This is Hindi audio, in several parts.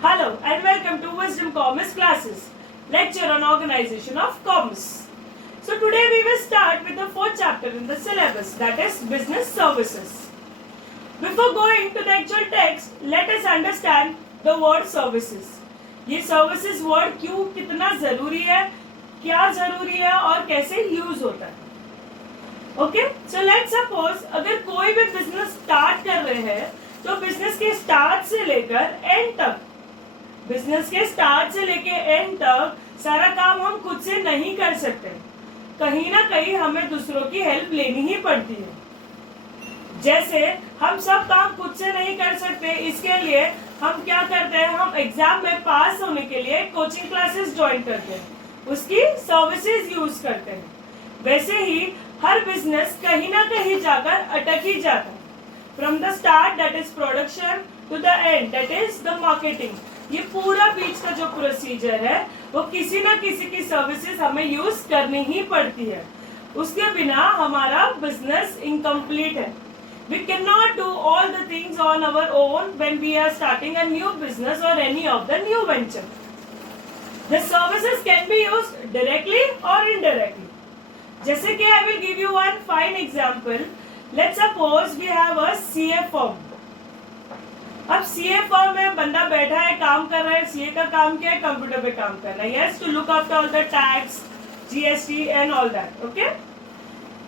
Hello and welcome to Wisdom Commerce classes, lecture on organization of commerce. So today we will start with the fourth chapter in the syllabus, that is business services. Before going to the actual text, let us understand the word services. ये services word क्यों कितना जरूरी है, क्या जरूरी है और कैसे यूज होता है. ओके, सो लेट्स सपोज अगर कोई भी बिजनेस स्टार्ट कर रहे हैं तो बिजनेस के स्टार्ट से लेकर एंड तक, बिजनेस के स्टार्ट से लेके एंड तक सारा काम हम खुद से नहीं कर सकते. कहीं ना कहीं हमें दूसरों की हेल्प लेनी ही पड़ती है. जैसे हम सब काम खुद से नहीं कर सकते, इसके लिए हम क्या करते हैं, हम एग्जाम में पास होने के लिए कोचिंग क्लासेस ज्वाइन करते हैं, उसकी सर्विसेज यूज करते हैं. वैसे ही हर बिजनेस कहीं ना कहीं जाकर अटक ही जाता है. From the start that is production to the end that is the marketing. ये पूरा बीच का जो प्रोसीजर है वो किसी ना किसी की सर्विसेज हमें यूज करनी ही पड़ती है. उसके बिना हमारा बिजनेस इनकम्प्लीट है. We cannot do all the things on our own when we are starting a new business or any of the new venture. The services can be used directly or indirectly. जैसे कि I will give you one fine example. Let's suppose we have a CA firm. अब CA फर्म में बंदा बैठा है, काम कर रहा है. CA का काम क्या है, कंप्यूटर पे काम करना है. Yes, to look after all the tax, GST and all that. Okay,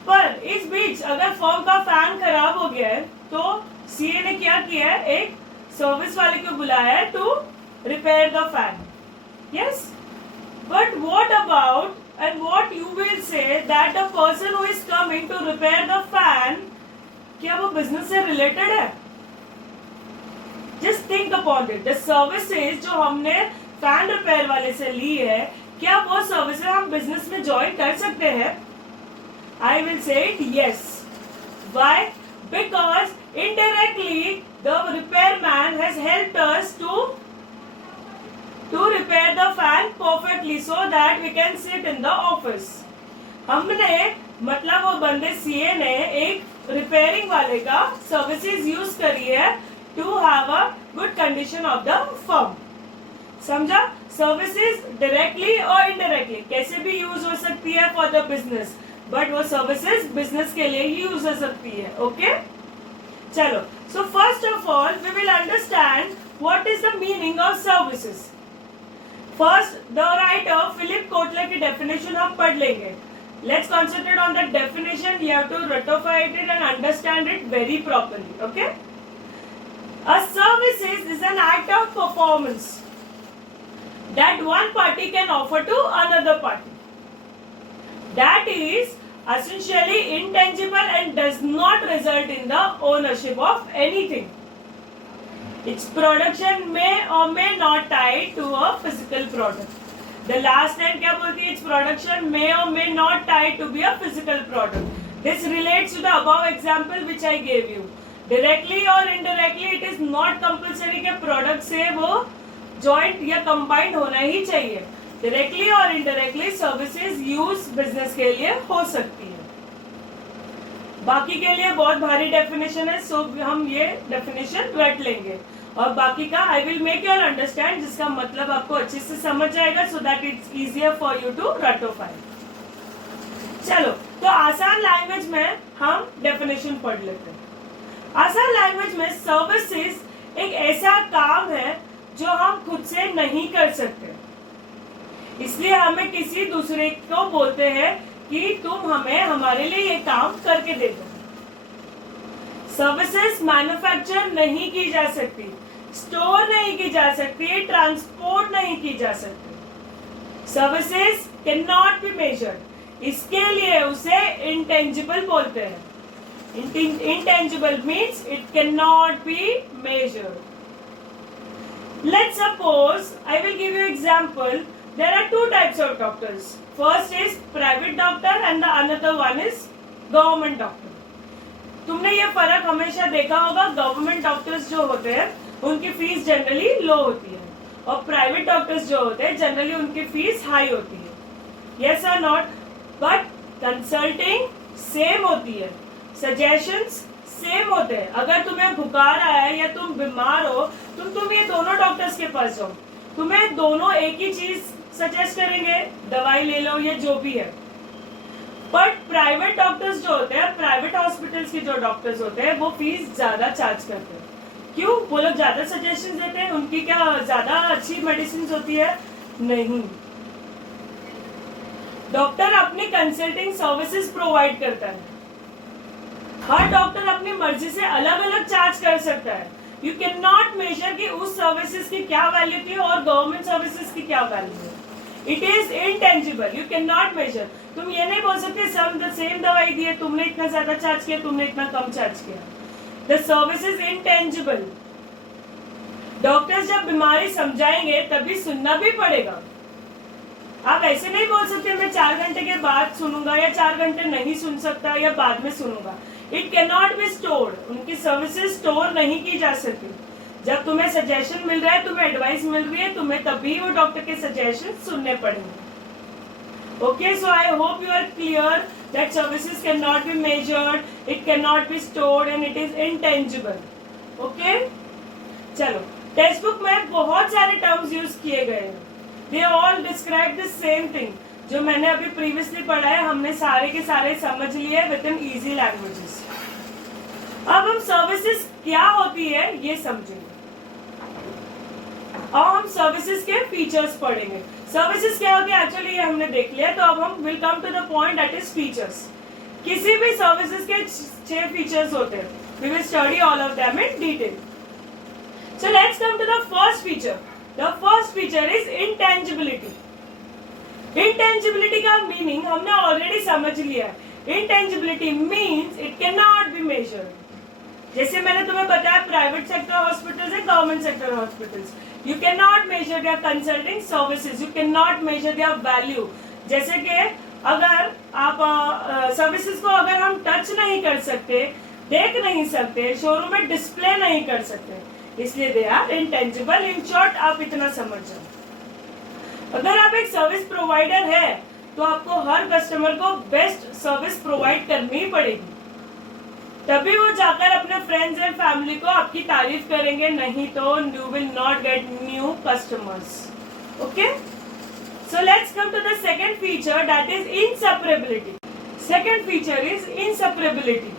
पर इस बीच अगर फर्म का फैन खराब हो गया है तो CA ने क्या किया है, एक सर्विस वाले को बुलाया है to repair the fan. Yes, but what about and what you will say that the person who is coming to repair the fan, क्या वो बिजनेस से रिलेटेड है? Just think upon it. The services जो हमने फैन रिपेयर वाले से ली है, क्या वो सर्विसेज हम बिजनेस में ज्वाइन कर सकते हैं? I will say it yes. Why? Because indirectly the repairman has helped us to repair the fan perfectly so that we can sit in the office. हमने मतलब वो बंदे CA ने एक रिपेयरिंग वाले का सर्विसेज यूज करी है to have a good condition of the firm. समझा? सर्विसेज डायरेक्टली और इनडायरेक्टली कैसे भी यूज हो सकती है फॉर द बिजनेस, बट वो सर्विसेज बिजनेस के लिए ही यूज हो सकती है. ओके, चलो. So first of all we will understand what is the meaning of services. First the writer Philip Kotler की डेफिनेशन हम पढ़ लेंगे. Let's concentrate on the definition. You have to ratify it and understand it very properly. Okay, a services is an act of performance that one party can offer to another party. That is essentially intangible and does not result in the ownership of anything. Its production may or may not tie to a physical product. The last line क्या बोलती है? Its production may or may not tie to be a physical product. This relates to the above example which I gave you. Directly or indirectly it is not compulsory कि प्रोडक्ट से वो जॉइंट या कंबाइंड होना ही चाहिए. डायरेक्टली और इनडायरेक्टली सर्विसेज यूज बिजनेस के लिए हो सकती है. बाकी के लिए बहुत भारी डेफिनेशन है, सो हम ये डेफिनेशन रट लेंगे और बाकी का I will make you understand, जिसका मतलब आपको अच्छे से समझ जाएगा so that it's easier for you to rectify. चलो, तो आसान लैंग्वेज में हम डेफिनेशन पढ़ लेते हैं. आसान लैंग्वेज में सर्विसेज एक ऐसा काम है जो हम खुद से नहीं कर सकते, इसलिए हमें किसी दूसरे को बोलते हैं कि तुम हमें हमारे लिए ये काम करके दे दो. सर्विसेज मैन्युफैक्चर नहीं की जा सकती, स्टोर नहीं की जा सकती, ट्रांसपोर्ट नहीं की जा सकती. Services can not be measured, इसके लिए उसे इंटेंजिबल बोलते हैं. Intangible means it cannot be measured. Let's suppose I will give you example. There are two types of doctors. First is private doctor and the another one is government doctor. तुमने ये फर्क हमेशा देखा होगा. गवर्नमेंट डॉक्टर्स जो होते हैं उनकी फीस जनरली लो होती है और प्राइवेट डॉक्टर्स जो होते हैं जनरली उनकी फीस हाई होती है. Yes or not? But consulting same होती है, सजेशंस सेम होते हैं. अगर तुम्हें बुखार आया है या तुम बीमार हो तुम ये दोनों डॉक्टर्स के पास जाओ, तुम्हें दोनों एक ही चीज सजेस्ट करेंगे, दवाई ले लो, ये जो भी है। बट प्राइवेट डॉक्टर्स जो होते हैं, प्राइवेट हॉस्पिटल्स के जो डॉक्टर्स होते हैं, वो फीस ज्यादा चार्ज करते हैं। क्यों? वो लोग ज्यादा सजेशन देते हैं, उनकी क्या ज्यादा अच्छी मेडिसिन होती है? नहीं। डॉक्टर अपनी कंसल्टिंग सर्विसेज प्रोवाइड करता है। हर डॉक्टर अपनी मर्जी से अलग अलग चार्ज कर सकता है। यू कैन नॉट मेजर कि उस सर्विसेज की क्या वैल्यू थी और गवर्नमेंट सर्विसेज की क्या वैल्यू है। It is intangible, you can not measure. तुम ये नहीं बोल सकते सेम दवाई दी है, तुमने इतना ज्यादा चार्ज किया, तुमने इतना कम चार्ज किया। The service is intangible. Doctors जब बीमारी समझाएंगे तभी सुनना भी पड़ेगा। आप ऐसे नहीं बोल सकते मैं 4 घंटे के बाद सुनूंगा या 4 घंटे नहीं सुन सकता या बाद में सुनूंगा। It can not be stored. उनकी सर्विसेज स्टोर नहीं की जा सकती। जब तुम्हें सजेशन मिल रहा है, तुम्हें एडवाइस मिल रही है, तुम्हें तभी वो डॉक्टर के सजेशन सुनने पड़ेंगे। Okay, so I hope you are clear that services can not be measured, it can not be stored and it is intangible. Okay, चलो, टेक्स्ट बुक में बहुत सारे टर्म्स यूज किए गए हैं। They all describe the same thing. जो मैंने अभी प्रीवियसली पढ़ा है, हमने सारे के सारे समझ लिए विद इन इजी लैंग्वेजेस। अब हम सर्विसेज क्या होती है ये समझेंगे और हम सर्विसेज के फीचर्स पढ़ेंगे। सर्विसेज क्या होती है एक्चुअली ये हमने देख लिया, तो अब हम will come to the point that is features. किसी भी सर्विसेज के 6 फीचर्स होते हैं। We will study all of them in detail. So let's come to the first feature. The first feature is intangibility. Intangibility का मीनिंग हमने ऑलरेडी समझ लिया है। Intangibility means it can not be measured. जैसे मैंने तुम्हें बताया, प्राइवेट सेक्टर हॉस्पिटल्स है, government sector hospitals, you can not measure there consulting services, you can not measure their value. जैसे कि अगर आप सर्विसेज को अगर हम टच नहीं कर सकते, देख नहीं सकते, शोरूम में डिस्प्ले नहीं कर सकते, इसलिए they are intangible. In short आप इतना समझ जाओ। अगर आप एक सर्विस प्रोवाइडर है तो आपको हर कस्टमर को बेस्ट सर्विस प्रोवाइड करनी ही पड़ेगी, तभी वो जाकर अपने फ्रेंड्स एंड फैमिली को आपकी तारीफ करेंगे, नहीं तो you will not get new customers. Okay, so let's come to the second feature that is inseparability. Second feature is inseparability.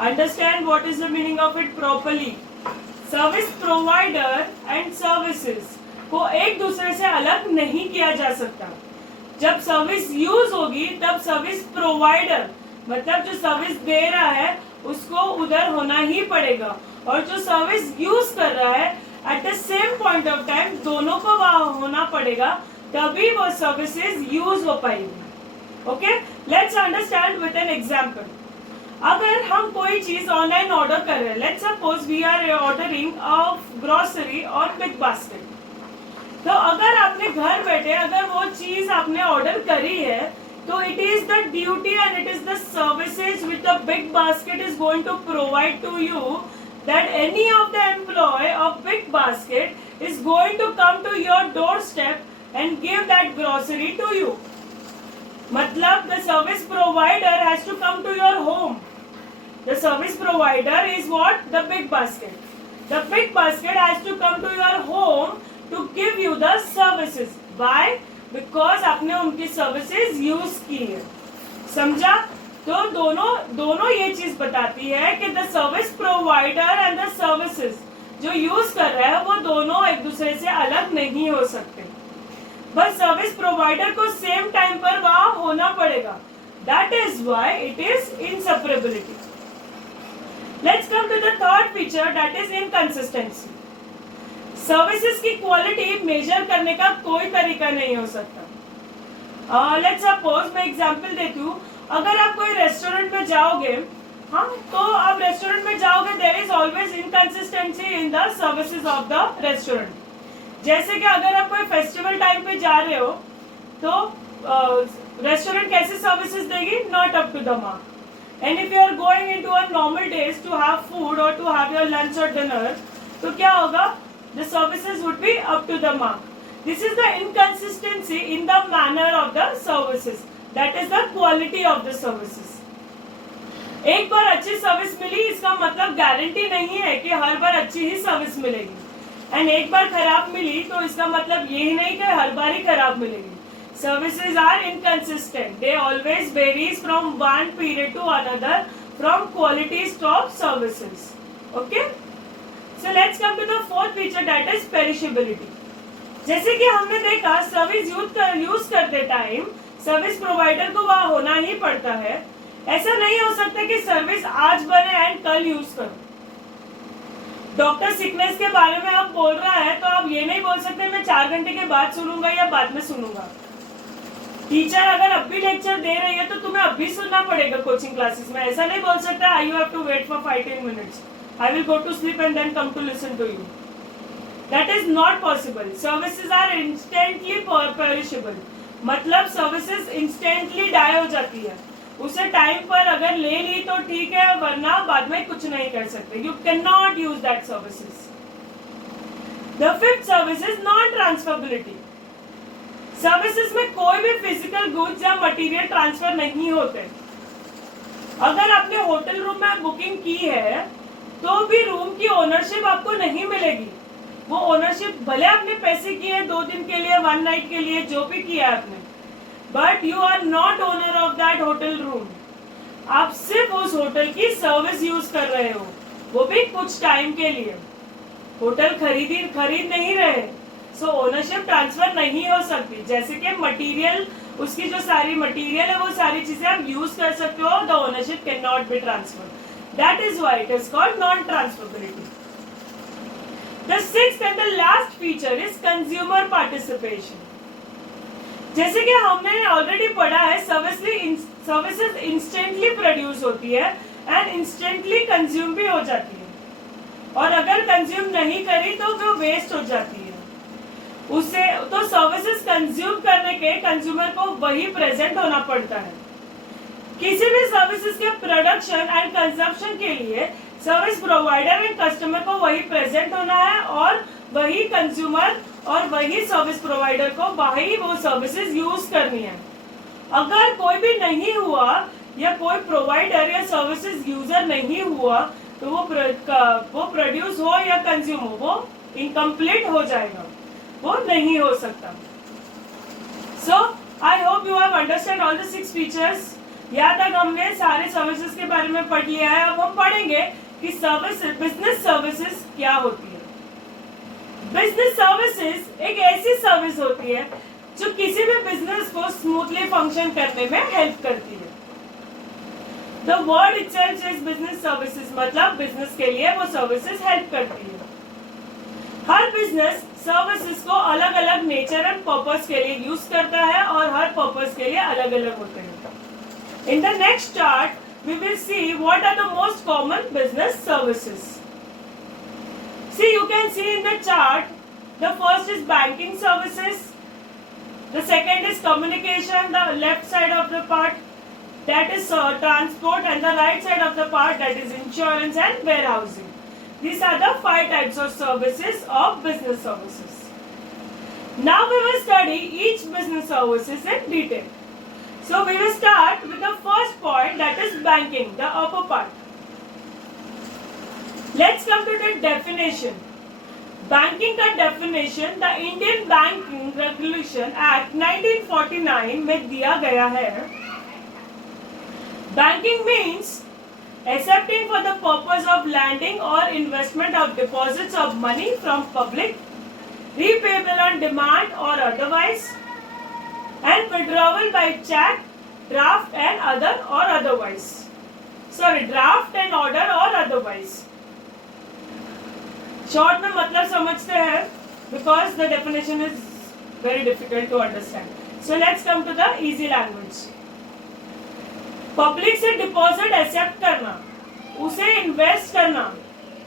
Understand what is the meaning of it properly. Service provider and services को एक दूसरे से अलग नहीं किया जा सकता। जब सर्विस यूज होगी तब सर्विस प्रोवाइडर मतलब जो सर्विस दे रहा है उसको उधर होना ही पड़ेगा, और जो सर्विस यूज कर रहा है at the same point of time दोनों को वहां होना पड़ेगा, तभी वो सर्विसेज यूज हो पाएगी। Okay, let's understand with an example. अगर हम कोई चीज ऑनलाइन ऑर्डर कर रहे हैं, let's suppose we are ordering of grocery और बिग बास्केट, तो अगर आपने घर बैठे अगर वो चीज आपने ऑर्डर करी है, तो it is the duty and it is the services which the big basket is going to provide to you, that any of the employee of big basket is going to come to your doorstep and give that grocery to you. मतलब the service provider has to come to your home. The service provider is what? The big basket. The big basket has to come to your home to give you the services. Why? Because आपने उनकी सर्विसेज यूज की है। समझा? तो दोनों ये चीज बताती है कि the service provider and the services जो यूज कर रहा है वो दोनों एक दूसरे से अलग नहीं हो सकते, बस सर्विस प्रोवाइडर को सेम टाइम पर वहां होना पड़ेगा। That is why it is inseparability. Let's come to the third feature that is inconsistency. Services की क्वालिटी मेजर करने का कोई तरीका नहीं हो सकता। लेट्स सपोज मैं एग्जांपल देती हूँ, अगर आप कोई रेस्टोरेंट में जाओगे, हाँ, तो आप रेस्टोरेंट में जाओगे, there is always inconsistency in the services of the restaurant. जैसे कि अगर आप कोई फेस्टिवल टाइम पे जा रहे हो तो रेस्टोरेंट कैसे सर्विसेज देगी? Not up to the mark. And if you are going into a normal days to have food और टू हैव योर लंच और डिनर, तो क्या होगा? The services would be up to the mark. This is the inconsistency in the manner of the services. That is the quality of the services. एक बार अच्छी सर्विस मिली इसका मतलब गारंटी नहीं है कि हर बार अच्छी ही सर्विस मिलेगी। एंड एक बार खराब मिली तो इसका मतलब ये ही नहीं कि हर बार ही खराब मिलेगी. Services are inconsistent. They always varies from one period to another from qualities of services. Okay? So let's come to the fourth feature, that is perishability. जैसे कि हमने देखा सर्विस यूज करते टाइम सर्विस प्रोवाइडर को वहाँ होना ही पड़ता है. ऐसा नहीं हो सकता कि सर्विस आज बने एंड कल यूज करो. डॉक्टर सिकनेस के बारे में अब बोल रहा है तो आप ये नहीं बोल सकते मैं 4 घंटे के बाद सुनूंगा या बाद में सुनूंगा. टीचर अगर अब भी लेक्चर दे रही है तो तुम्हें अब भी सुनना पड़ेगा कोचिंग क्लासेस में. ऐसा नहीं बोल सकता I you have to wait for 5-10 minutes, I will go to sleep and then come to listen to you. That is not possible. Services are instantly perishable. मतलब सर्विसेज इंस्टेंटली डाई हो जाती है. उसे टाइम पर अगर ले ली तो ठीक है, वरना बाद में कुछ नहीं कर सकते. You can not use that services. The fifth service is non transferability. Services में कोई भी फिजिकल गुड्स या मटेरियल ट्रांसफर नहीं होते. अगर आपने होटल रूम में बुकिंग की है तो भी रूम की ओनरशिप आपको नहीं मिलेगी. वो ओनरशिप भले आपने पैसे किए 2 दिन के लिए, 1 नाइट के लिए, जो भी किया आपने, but you are not owner of that hotel room. आप सिर्फ उस होटल की सर्विस यूज कर रहे हो, वो भी कुछ टाइम के लिए. होटल खरीद नहीं रहे. सो ओनरशिप ट्रांसफर नहीं हो सकती. जैसे कि मटेरियल, उसकी जो सारी मटेरियल है वो सारी चीजें आप यूज कर सकते हो. The ownership can not be transferred. That is why it is called non transferability. The sixth and the last feature is consumer participation. जैसे कि हमने ऑलरेडी पढ़ा है सर्विसेज इंस्टेंटली प्रोड्यूस होती है एंड इंस्टेंटली कंज्यूम भी हो जाती है. और अगर कंज्यूम नहीं करी तो वो वेस्ट हो जाती है. उसे तो सर्विसेज कंज्यूम करने के कंज्यूमर को वही प्रेजेंट होना पड़ता है. किसी भी सर्विसेज के प्रोडक्शन एंड कंजप्शन के लिए सर्विस प्रोवाइडर एंड कस्टमर को वही प्रेजेंट होना है और वही कंज्यूमर और वही सर्विस प्रोवाइडर को वही वो सर्विसेज यूज करनी है. अगर कोई भी नहीं हुआ या कोई प्रोवाइडर या सर्विसेज यूजर नहीं हुआ तो वो प्रोड्यूस हो या कंज्यूम हो वो इनकम्प्लीट हो जाएगा, वो नहीं हो सकता. So I hope you have understand all the 6 features. यहाँ तक हमने सारे सर्विसेज के बारे में पढ़ लिया है. अब हम पढ़ेंगे कि बिजनेस सर्विसेज क्या होती है. बिजनेस सर्विसेज एक ऐसी सर्विस होती है जो किसी भी बिजनेस को स्मूथली फंक्शन करने में हेल्प करती है. The word itself is business services. मतलब बिजनेस के लिए वो सर्विसेज हेल्प करती है. हर बिजनेस सर्विसेज को अलग अलग नेचर एंड पर्पस के लिए यूज करता है और हर पर्पस के लिए अलग अलग होते हैं. In the next chart we will see what are the most common business services. See, you can see in the chart, the first is banking services, the second is communication, the left side of the part that is transport, and the right side of the part that is insurance and warehousing. These are the 5 types of services of business services. Now we will study each business services in detail. So we will start with the first point, that is banking, the upper part. Let's come to the definition. Banking का definition the Indian banking regulation act 1949 में दिया गया है. Banking means accepting for the purpose of lending or investment of deposits of money from public, repayable on demand or otherwise, and withdrawal by check, draft and other or otherwise. Sorry, draft and order or otherwise. Short में मतलब समझते हैं because the definition is very difficult to understand. So let's come to the easy language. Public से डिपॉजिट एक्सेप्ट करना, उसे इन्वेस्ट करना,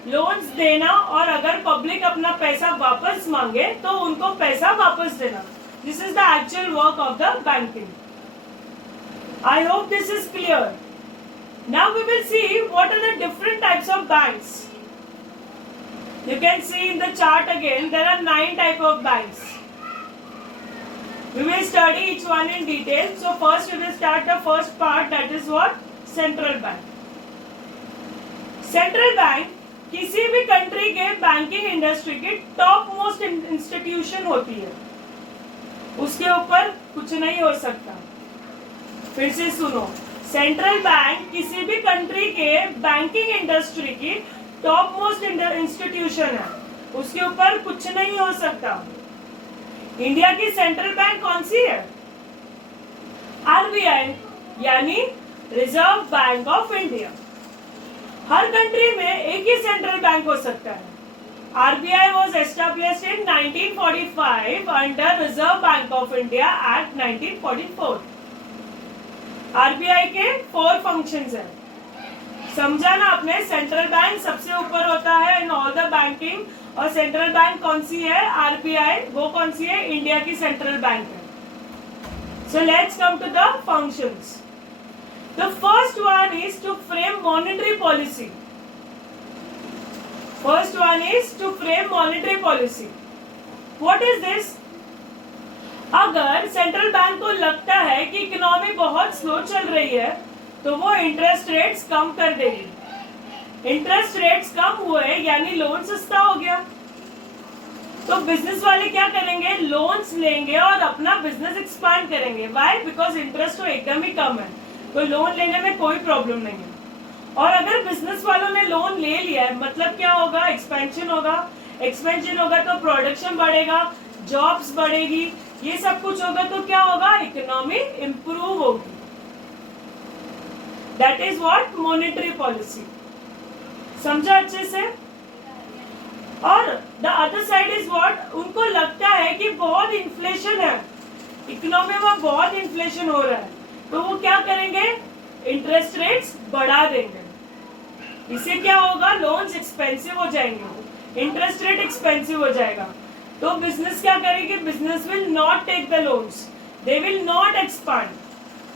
लोन्स देना और अगर पब्लिक अपना पैसा वापस मांगे तो उनको पैसा वापस देना. This is the actual work of the banking. I hope this is clear. Now we will see what are the different types of banks. You can see in the chart again, there are 9 types of banks. We will study each one in detail. So first we will start the first part, that is what? Central bank. Central bank किसी भी कंट्री के बैंकिंग इंडस्ट्री की टॉप मोस्ट इंस्टीट्यूशन होती है, उसके ऊपर कुछ नहीं हो सकता। फिर से सुनो, सेंट्रल बैंक किसी भी कंट्री के बैंकिंग इंडस्ट्री की टॉप मोस्ट इंस्टीट्यूशन है, उसके ऊपर कुछ नहीं हो सकता। इंडिया की सेंट्रल बैंक कौन सी है? आरबीआई, यानी reserve bank of India. Her country में एक ही सेंट्रल बैंक हो सकता है। RBI was established in 1945 under reserve bank of India act 1944। RBI के 4 फंक्शंस हैं। समझा ना आपने? सेंट्रल बैंक सबसे ऊपर होता है इन ऑल द बैंकिंग, और सेंट्रल बैंक कौन सी है? आरबीआई। वो कौन सी है? इंडिया की सेंट्रल बैंक है। So let's come to the functions. The first one is to frame monetary policy. First one is to frame monetary policy. What is this? अगर सेंट्रल बैंक को लगता है कि इकोनॉमी बहुत स्लो चल रही है, तो वो इंटरेस्ट रेट्स कम कर देगी। इंटरेस्ट रेट्स कम हुए यानी लोन सस्ता हो गया, तो बिजनेस वाले क्या करेंगे? लोन्स लेंगे और अपना बिजनेस एक्सपांड करेंगे। व्हाई? बिकॉज इंटरेस्ट तो एकदम ही कम है, तो लोन लेने में कोई प्रॉब्लम नहीं है। और अगर बिजनेस वालों ने लोन ले लिया है, मतलब क्या होगा? एक्सपेंशन होगा। एक्सपेंशन होगा तो प्रोडक्शन बढ़ेगा, जॉब्स बढ़ेगी, ये सब कुछ होगा तो क्या होगा? इकोनॉमी इंप्रूव होगी। That is what monetary policy. समझा अच्छे से? और the other side is what? उनको लगता है कि बहुत इन्फ्लेशन है, इकोनॉमी में बहुत इन्फ्लेशन हो रहा है, तो वो क्या करेंगे? इंटरेस्ट रेट्स बढ़ा देंगे। इससे क्या होगा? लोन्स एक्सपेंसिव हो जाएंगे, इंटरेस्ट रेट एक्सपेंसिव हो जाएगा, तो बिजनेस क्या करेगी? Business will not take the loans, they will not expand.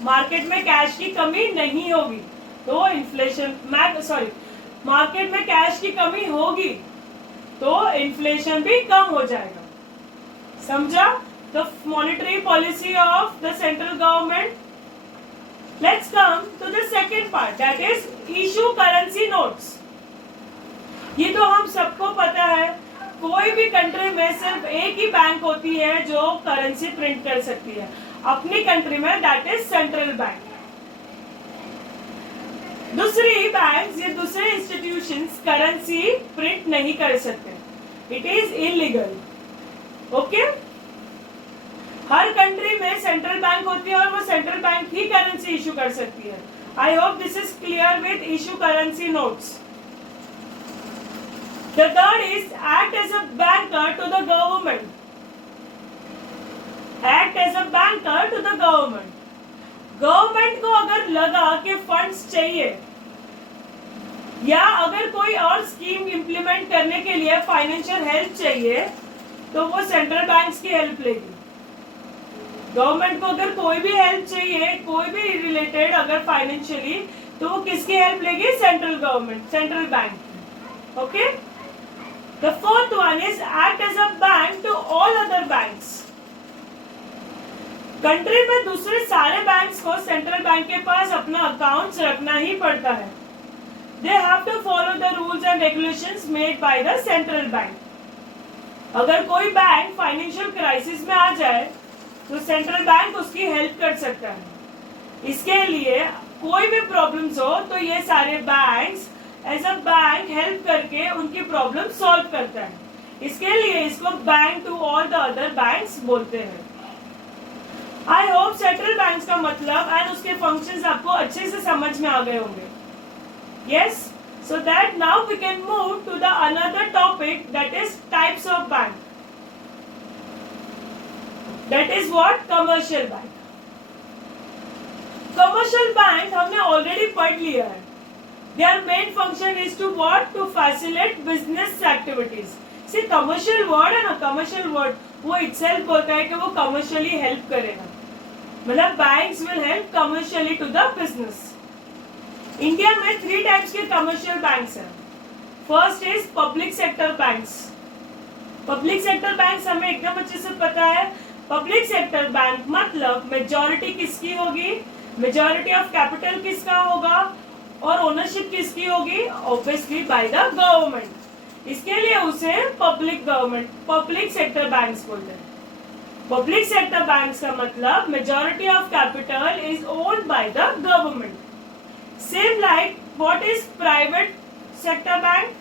Market में कैश की कमी नहीं होगी, तो इन्फ्लेशन मार्केट में कैश की कमी होगी तो इन्फ्लेशन भी कम हो जाएगा। समझा? The monetary policy of the central government. Let's come to the second part, that is issue currency notes. ये तो हम सबको पता है, कोई भी कंट्री में सिर्फ एक ही बैंक होती है जो करेंसी प्रिंट कर सकती है अपनी कंट्री में, दैट इज सेंट्रल बैंक। दूसरी बैंक या दूसरे इंस्टीट्यूशंस करेंसी प्रिंट नहीं कर सकते, it is illegal. Okay? Her country में सेंट्रल बैंक होती है और वो सेंट्रल बैंक ही करेंसी इशू कर सकती है। आई hope this is clear with issue currency notes. The third is act as a banker to the government. Act as a banker to the government. Government को अगर लगा कि फंड्स चाहिए या अगर कोई और स्कीम इंप्लीमेंट करने के लिए फाइनेंशियल हेल्प चाहिए, तो वो सेंट्रल बैंक्स की हेल्प लेगी। गवर्नमेंट को अगर कोई भी हेल्प चाहिए, कोई भी रिलेटेड अगर फाइनेंशियली, तो वो किसकी हेल्प लेगी? Central government, central bank. Okay? The fourth one is act as a bank to all other banks. Country में दूसरे सारे बैंक्स को सेंट्रल बैंक के पास अपना अकाउंट्स रखना ही पड़ता है। They have to follow the rules and regulations made by the central bank. अगर कोई बैंक फाइनेंशियल क्राइसिस में आ जाए तो सेंट्रल बैंक उसकी हेल्प कर सकता है। इसके लिए कोई भी प्रॉब्लम्स हो तो ये सारे banks as a bank help करके उनकी प्रॉब्लम सॉल्व करता है। इसके लिए इसको bank to all the other banks बोलते हैं। आई होप सेंट्रल बैंक्स का मतलब एंड उसके फंक्शंस आपको अच्छे से समझ में आ गए होंगे। Yes, so that now we can move to the another topic, that is types of bank. That is what? Commercial bank. Commercial bank हमने ऑलरेडी पढ़ लिया है। Their main function is to what? To facilitate business activities. See, commercial word है ना, commercial word वो itself बोलता है कि वो commercially help करेगा, मतलब banks will help commercially to the business. India में 3 types के commercial banks हैं. First is public sector banks. Public sector banks हमें एकदम अच्छे से पता है। Public sector bank मतलब majority किसकी होगी? Majority of capital किसका होगा? और ओनरशिप किसकी होगी? Obviously by the government. इसके लिए उसे पब्लिक सेक्टर बैंक्स बोलते हैं। पब्लिक सेक्टर बैंक्स का मतलब majority of capital is owned by the government. Same like what is private sector bank?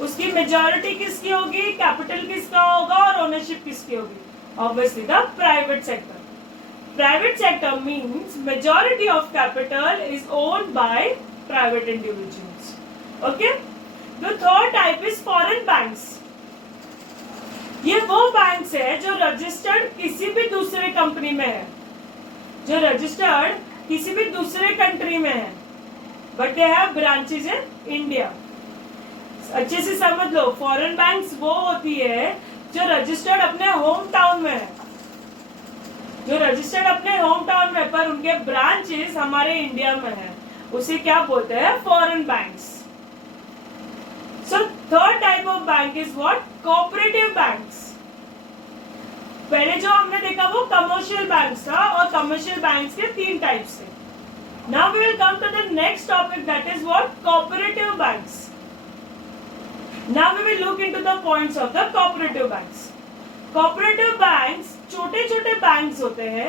उसकी मेजॉरिटी किसकी होगी, कैपिटल किसका होगा और ओनरशिप किसकी होगी? Obviously the private sector. Private sector means majority of capital is owned by private individuals. Okay. The third type is foreign banks. ये वो बैंक्स है जो रजिस्टर्ड किसी भी दूसरे कंपनी में है, जो रजिस्टर्ड किसी भी दूसरे कंट्री में है, but they have branches in India. अच्छे से समझ लो, फॉरेन बैंक्स वो होती है जो रजिस्टर्ड अपने होम टाउन में है, जो रजिस्टर्ड अपने होम टाउन में, पर उनके ब्रांचेस हमारे इंडिया में है, उसे क्या बोलते हैं? Foreign banks. So third type of bank is what? Cooperative banks. पहले जो हमने देखा वो कमर्शियल बैंक्स था, और कमर्शियल बैंक्स के 3 टाइप्स थे। Now we will come to the next topic, that is what? Cooperative banks. Now we will look into the points of the cooperative banks. Cooperative banks छोटे छोटे बैंक्स होते हैं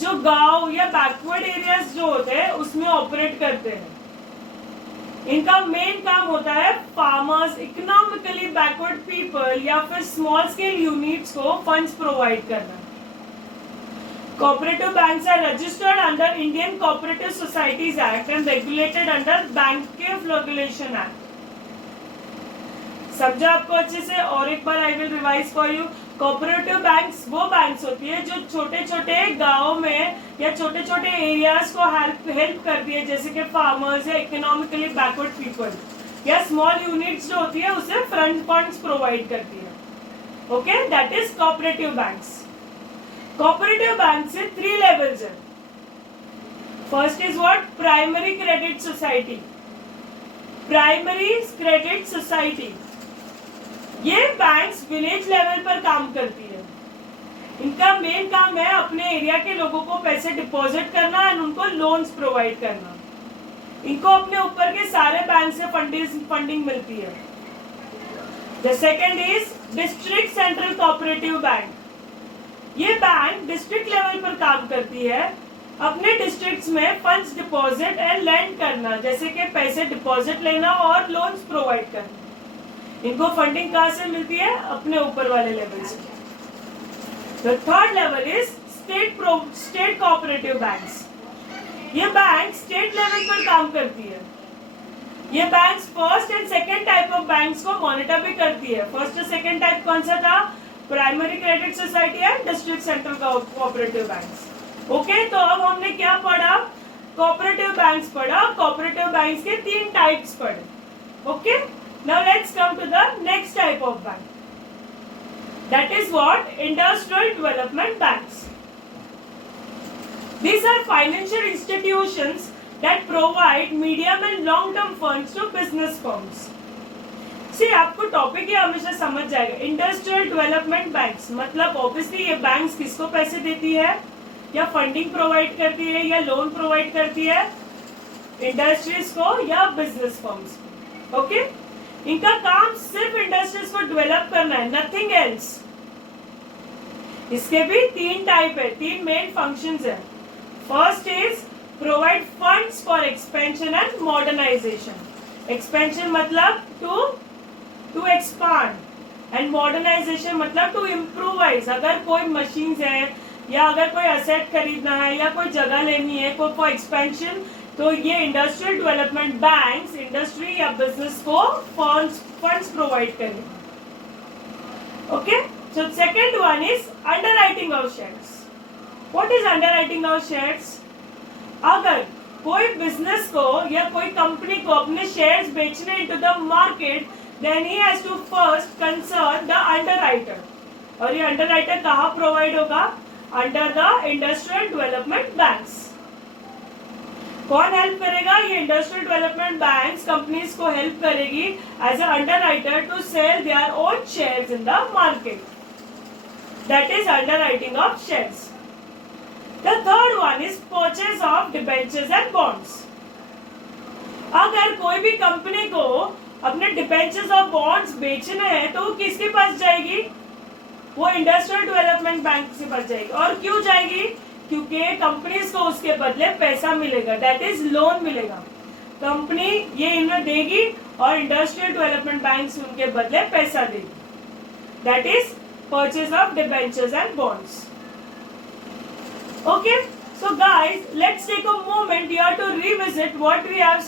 जो गांव या बैकवर्ड एरियाज जो होते हैं उसमें ऑपरेट करते हैं। इनका मेन काम होता है फार्मर्स, इकोनॉमिकली बैकवर्ड पीपल या फिर स्मॉल स्केल यूनिट्स को फंड्स प्रोवाइड करना। Cooperative banks are registered under Indian Cooperative Societies Act and regulated under Banking Regulation Act. समझा आपको अच्छे से? और एक बार I will revise for you. Cooperative banks वो बैंक्स होती है जो छोटे छोटे गाँव में या छोटे छोटे एरियाज को हेल्प करती है, जैसे कि फार्मर्स या इकोनॉमिकली बैकवर्ड पीपल या स्मॉल यूनिट्स जो होती है उसे फंड्स प्रोवाइड करती है। Okay, that is cooperative banks. Cooperative bank से 3 लेवल्स है। First is what? Primary credit society. Primary credit society ये बैंक्स विलेज लेवल पर काम करती है। इनका मेन काम है अपने एरिया के लोगों को पैसे डिपॉजिट करना एंड उनको लोन्स प्रोवाइड करना। इनको अपने ऊपर के सारे बैंक से फंडिंग मिलती है। The second is district central cooperative bank. ये बैंक डिस्ट्रिक्ट लेवल पर काम करती है, अपने डिस्ट्रिक्ट्स में फंड्स डिपॉजिट एंड लैंड करना, जैसे कि पैसे डिपॉजिट लेना और लोन्स प्रोवाइड करना। इनको फंडिंग कहां से मिलती है? अपने ऊपर वाले लेवल से। The third level is state cooperative banks. ये बैंक स्टेट लेवल पर काम करती है। ये banks first and second type of banks को मॉनिटर भी करती है। फर्स्ट और सेकेंड टाइप कौन सा था? Primary credit society and district central cooperative banks. Okay, तो अब हमने क्या पढ़ा? कोऑपरेटिव बैंक्स पढ़ा। कोऑपरेटिव बैंक्स के 3 टाइप्स पढ़े। Okay, now let's come to the next type of bank, that is what? Industrial development banks. These are financial institutions that provide medium and long term funds to business firms. See, आपको टॉपिक ये हमेशा समझ जाएगा। इंडस्ट्रियल डेवलपमेंट बैंक्स मतलब ऑब्वियसली ये बैंक्स किसको पैसे देती है? या फंडिंग प्रोवाइड करती है या लोन प्रोवाइड करती है? इंडस्ट्रीज को या बिजनेस फर्म्स को। ओके, इनका काम सिर्फ इंडस्ट्रीज को डेवलप करना है, नथिंग एल्स। इसके भी 3 टाइप है, 3 मेन फंक्शंस है। First is provide funds for expansion and modernisation. Expansion मतलब टू एक्सपांड एंड मॉडर्नाइजेशन मतलब टू इम्प्रूवाइज। अगर कोई मशीन्स है या अगर कोई असेट खरीदना है या कोई जगह लेनी है कोई फॉर एक्सपेंशन, तो ये इंडस्ट्रियल डेवलपमेंट बैंक्स इंडस्ट्री या बिजनेस को फंड्स प्रोवाइड करेंगे। Okay, so second one is underwriting of shares. What is underwriting of shares? अगर कोई बिजनेस को या कोई कंपनी को अपने शेयर्स बेचने into the market, then he has to first consult the underwriter. और ये अंडरराइटर कहाँ प्रोवाइड होगा? Under the industrial development banks. कौन हेल्प करेगा? ये इंडस्ट्रियल डेवलपमेंट बैंक्स कंपनीज को हेल्प करेगी as a underwriter to sell their own shares in the market. That is underwriting of shares. The third one is purchase of debentures and bonds. अगर कोई भी कंपनी को अपने डिबेंचर्स और बॉन्ड्स बेचने हैं तो वो किसके पास जाएगी? वो इंडस्ट्रियल डेवलपमेंट बैंक से पास जाएगी। और क्यों जाएगी? क्योंकि कंपनीज को उसके बदले पैसा मिलेगा, दैट इज लोन मिलेगा। कंपनी ये इन्हें देगी और इंडस्ट्रियल डेवलपमेंट बैंक से उनके बदले पैसा देगी, that is purchase of debentures and bonds. Okay, so guys, let's take a moment here to revisit what we have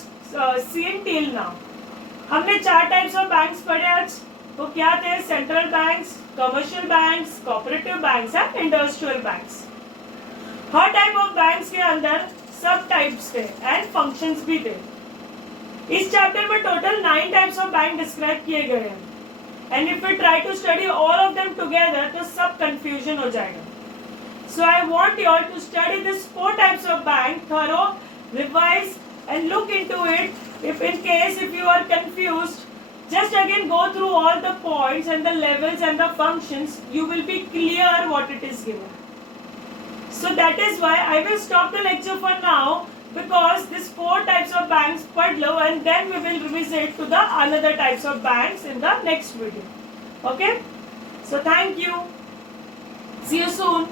seen till now. हमने 4 टाइप्स ऑफ बैंक्स पढ़े आज। वो क्या थे? Central banks, commercial banks, cooperative banks and industrial banks. Her type of banks के अंदर सब टाइप्स थे एंड फंक्शंस भी थे। इस चैप्टर में total 9 types of bank describe किए गए हैं and if we try to study all of them together तो सब कंफ्यूजन हो जाएगा। So I want you all to study these 4 types of bank thorough, revise and look into it. If in case if you are confused, just again go through all the points and the levels and the functions. You will be clear what it is given. So that is why I will stop the lecture for now because these 4 types of banks पढ़ लो and then we will revisit to the another types of banks in the next video. Okay? So thank you. See you soon.